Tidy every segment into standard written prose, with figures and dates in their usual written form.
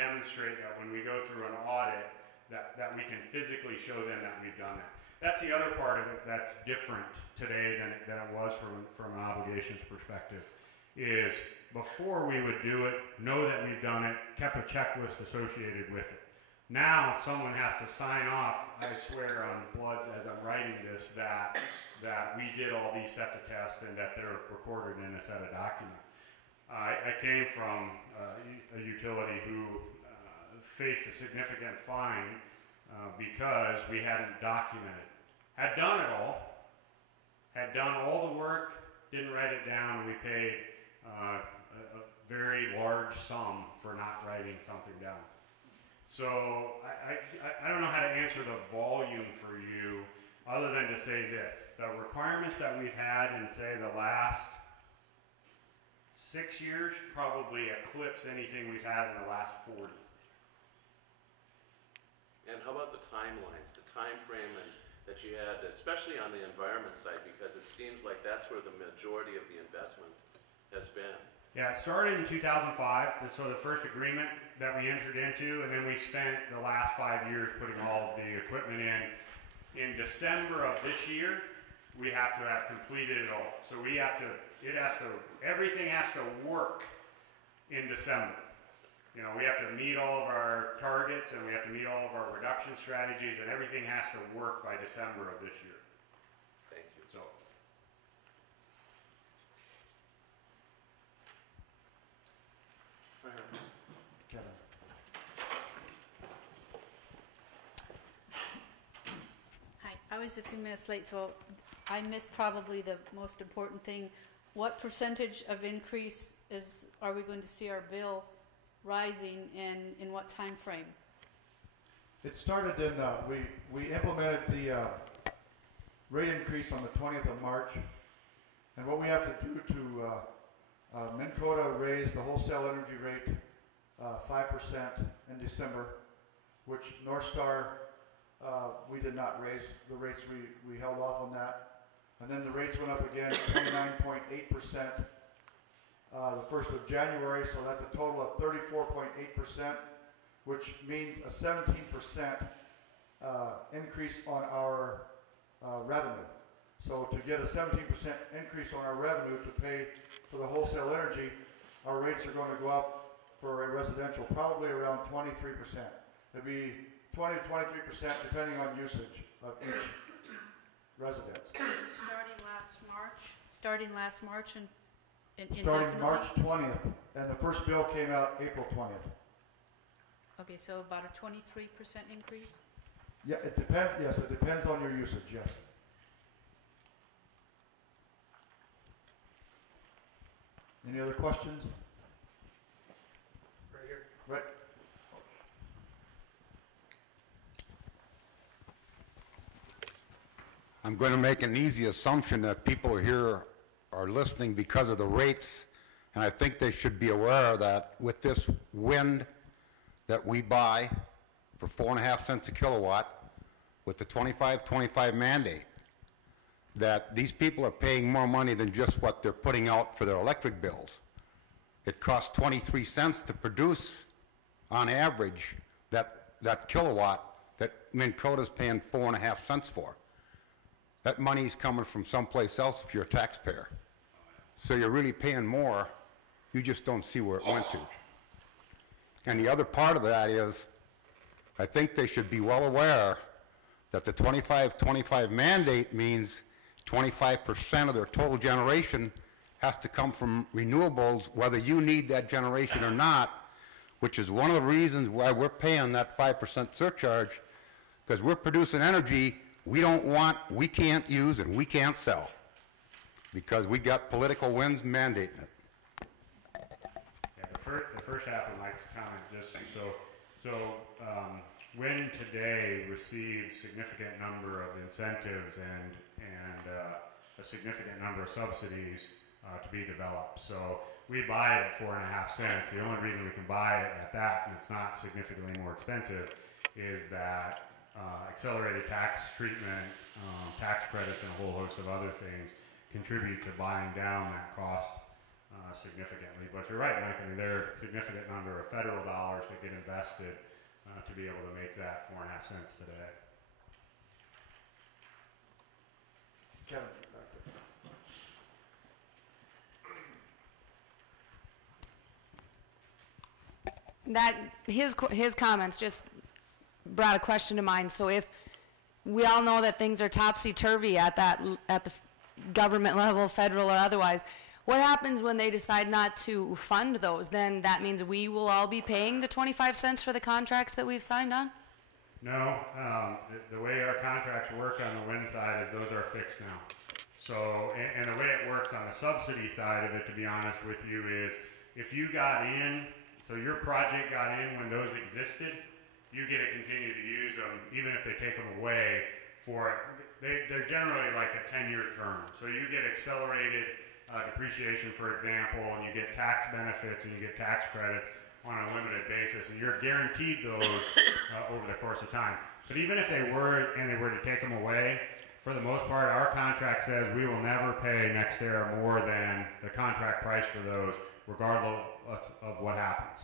demonstrate that when we go through an audit, that we can physically show them that we've done that. That's the other part of it that's different today than it was from an obligations perspective, is before we would do it, know that we've done it, kept a checklist associated with it. Now someone has to sign off, I swear on blood as I'm writing this, that we did all these sets of tests and that they're recorded in a set of documents. I came from a utility who faced a significant fine because we hadn't documented. Had done it all, had done all the work, didn't write it down, and we paid a very large sum for not writing something down. So I don't know how to answer the volume for you other than to say this. The requirements that we've had in, say, the last 6 years probably eclipse anything we've had in the last 40. And how about the timelines, the time frame that you had, especially on the environment side, because it seems like that's where the majority of the investment has been. Yeah, it started in 2005, so the first agreement that we entered into, and then we spent the last 5 years putting all of the equipment in. In December of this year, we have to have completed it all. So we have to, everything has to work in December. You know, we have to meet all of our targets and we have to meet all of our reduction strategies, and everything has to work by December of this year. Thank you. So. Kevin. Hi, I was a few minutes late, so I missed probably the most important thing. What percentage of increase are we going to see our bill rising, and in what time frame? It started in, we implemented the rate increase on the 20th of March. And what we have to do to, Minn-Kota raised the wholesale energy rate 5% in December, which North Star, we did not raise the rates, we held off on that. And then the rates went up again, 29.8%. The 1st of January, so that's a total of 34.8%, which means a 17% increase on our revenue. So to get a 17% increase on our revenue to pay for the wholesale energy, our rates are going to go up for a residential probably around 23%. It'd be 20 to 23% depending on usage of each residence. Starting last March and starting March 20th, and the first bill came out April 20th. Okay, so about a 23% increase? Yeah, it depends. Yes, it depends on your usage. Yes. Any other questions? Right here. Right. I'm going to make an easy assumption that people here are listening because of the rates, and I think they should be aware that with this wind that we buy for 4.5 cents a kilowatt with the 25-25 mandate, that these people are paying more money than just what they're putting out for their electric bills. It costs 23 cents to produce, on average, that kilowatt that Minn-Kota's paying 4.5 cents for. That money's coming from someplace else if you're a taxpayer. So you're really paying more, you just don't see where it went to. And the other part of that is, I think they should be well aware that the 25-25 mandate means 25% of their total generation has to come from renewables, whether you need that generation or not, which is one of the reasons why we're paying that 5% surcharge, because we're producing energy we don't want, we can't use, and we can't sell, because we got political winds mandating it. Yeah, the first half of Mike's comment, just so wind today receives significant number of incentives and a significant number of subsidies to be developed. So we buy it at 4.5 cents. The only reason we can buy it at that, and it's not significantly more expensive, is that accelerated tax treatment, tax credits, and a whole host of other things contribute to buying down that cost significantly. But you're right, Mike. I mean, there are a significant number of federal dollars that get invested to be able to make that 4.5 cents today. Kevin, back there. That his comments just brought a question to mind. So if we all know that things are topsy-turvy at the government level, federal or otherwise, what happens when they decide not to fund those? Then that means we will all be paying the 25 cents for the contracts that we've signed on? No, the way our contracts work on the wind side is those are fixed now. So, and the way it works on the subsidy side of it, to be honest with you, is if you got in, so your project got in when those existed, you get to continue to use them, even if they take them away for, they're generally like a 10-year term. So you get accelerated depreciation, for example, and you get tax benefits and you get tax credits on a limited basis, and you're guaranteed those over the course of time. But even if they were to take them away, for the most part, our contract says we will never pay NextEra more than the contract price for those, regardless of what happens.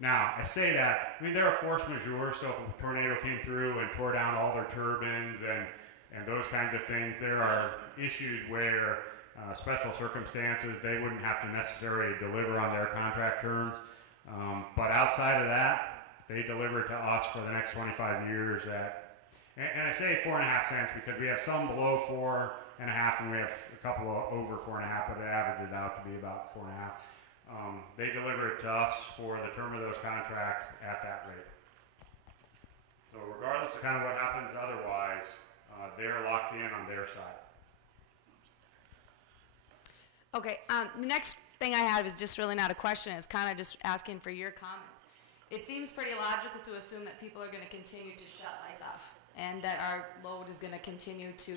Now, I say that, I mean, they're a force majeure, so if a tornado came through and tore down all their turbines and those kinds of things, there are issues where special circumstances, they wouldn't have to necessarily deliver on their contract terms. But outside of that, they deliver to us for the next 25 years at, and I say 4.5 cents because we have some below 4.5 and we have a couple of over 4.5, but it averages out to be about 4.5. They deliver it to us for the term of those contracts at that rate. So regardless of kind of what happens otherwise, they're locked in on their side. Okay, the next thing I have is just really not a question. It's kind of just asking for your comments. It seems pretty logical to assume that people are going to continue to shut lights off and that our load is going to continue to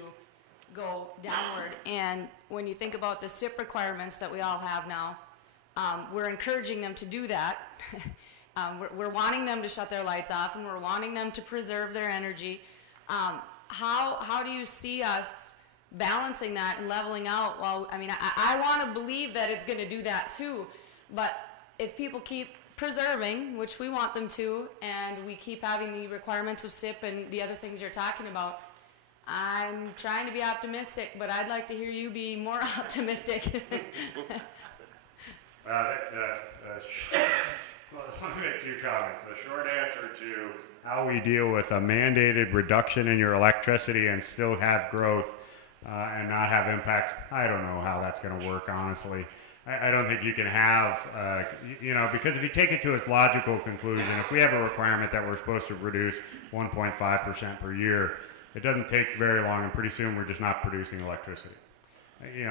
go downward. And when you think about the SIP requirements that we all have now, we're encouraging them to do that. We're wanting them to shut their lights off, and we're wanting them to preserve their energy. How do you see us balancing that and leveling out? Well, I mean, I want to believe that it's going to do that too, but if people keep preserving, which we want them to, and we keep having the requirements of SIP and the other things you're talking about, I'm trying to be optimistic, but I'd like to hear you be more optimistic. Well, let me make 2 comments. The short answer to how we deal with a mandated reduction in your electricity and still have growth and not have impacts, I don't know how that's going to work, honestly. I don't think you can have, because if you take it to its logical conclusion, if we have a requirement that we're supposed to reduce 1.5% per year, it doesn't take very long, and pretty soon we're just not producing electricity.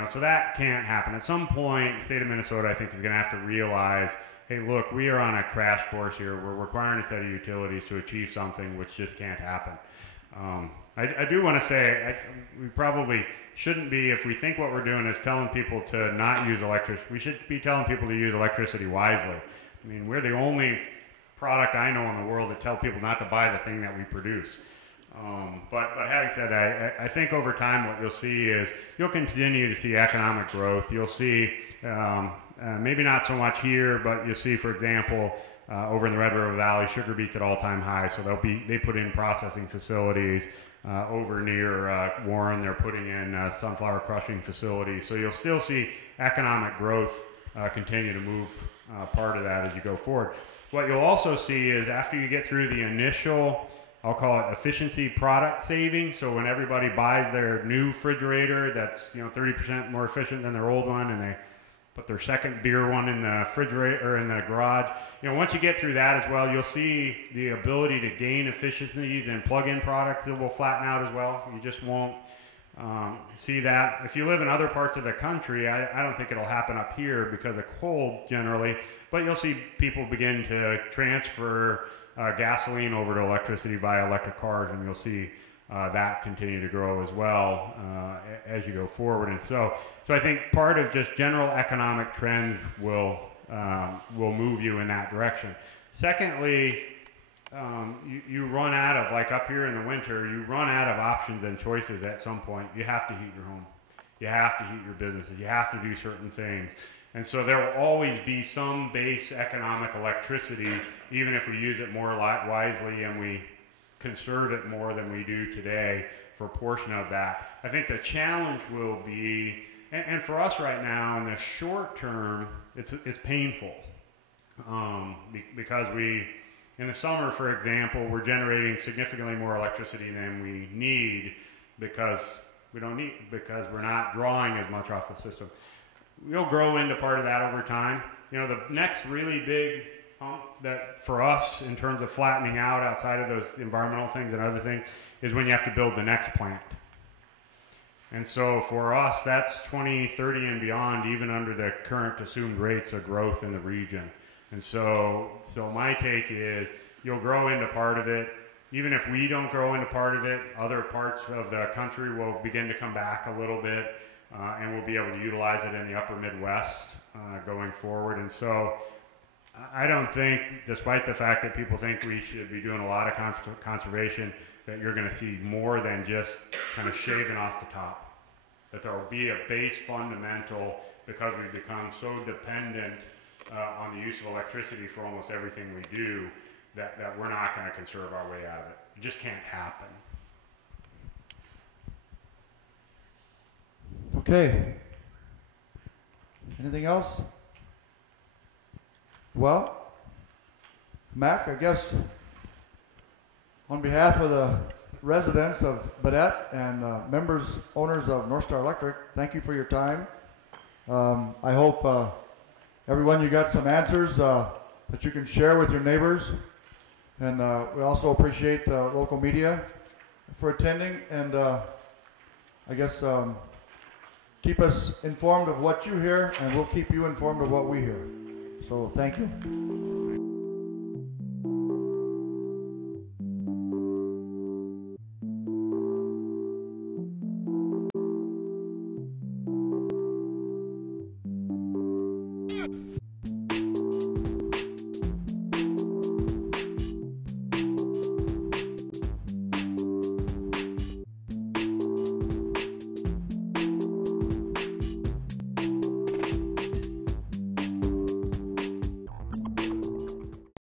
So that can't happen. At some point, the state of Minnesota, I think, is going to have to realize, hey, look, we are on a crash course here. We're requiring a set of utilities to achieve something which just can't happen. I do want to say, we probably shouldn't be, if we think what we're doing is telling people to not use electricity, we should be telling people to use electricity wisely. I mean, we're the only product I know in the world that tells people not to buy the thing that we produce. But having said that, I think over time what you'll see is you'll continue to see economic growth. You'll see, maybe not so much here, but you'll see, for example, over in the Red River Valley, sugar beet's at all-time highs, so they put in processing facilities. Over near Warren, they're putting in sunflower crushing facilities. So you'll still see economic growth continue to move part of that as you go forward. What you'll also see is after you get through the initial, I'll call it efficiency product saving. So when everybody buys their new refrigerator that's 30% more efficient than their old one, and they put their second beer one in the refrigerator or in the garage, once you get through that as well, you'll see the ability to gain efficiencies and plug-in products that will flatten out as well. You just won't see that. If you live in other parts of the country, I don't think it'll happen up here because of cold generally, but you'll see people begin to transfer gasoline over to electricity via electric cars, and you'll see that continue to grow as well as you go forward. And so I think part of just general economic trends will move you in that direction. Secondly, you run out of, like up here in the winter, you run out of options and choices at some point. You have to heat your home. You have to heat your businesses. You have to do certain things. And so there will always be some base economic electricity, even if we use it more wisely and we conserve it more than we do today for a portion of that. I think the challenge will be, and for us right now in the short term, it's painful. Because in the summer, for example, we're generating significantly more electricity than we need because we're not drawing as much off the system. We'll grow into part of that over time. You know, the next really big hump that for us in terms of flattening out outside of those environmental things and other things is when you have to build the next plant. And so for us, that's 2030 and beyond, even under the current assumed rates of growth in the region. And so my take is you'll grow into part of it. Even if we don't grow into part of it, other parts of the country will begin to come back a little bit, and we'll be able to utilize it in the upper Midwest going forward. And so I don't think, despite the fact that people think we should be doing a lot of conservation, that you're going to see more than just kind of shaving off the top. That there will be a base fundamental, because we've become so dependent on the use of electricity for almost everything we do, that we're not going to conserve our way out of it. It just can't happen. Okay. Anything else? Well, Mac, I guess on behalf of the residents of Baudette and members, owners of North Star Electric, thank you for your time. I hope everyone, you got some answers that you can share with your neighbors. And we also appreciate local media for attending. And I guess keep us informed of what you hear, and we'll keep you informed of what we hear. So thank you.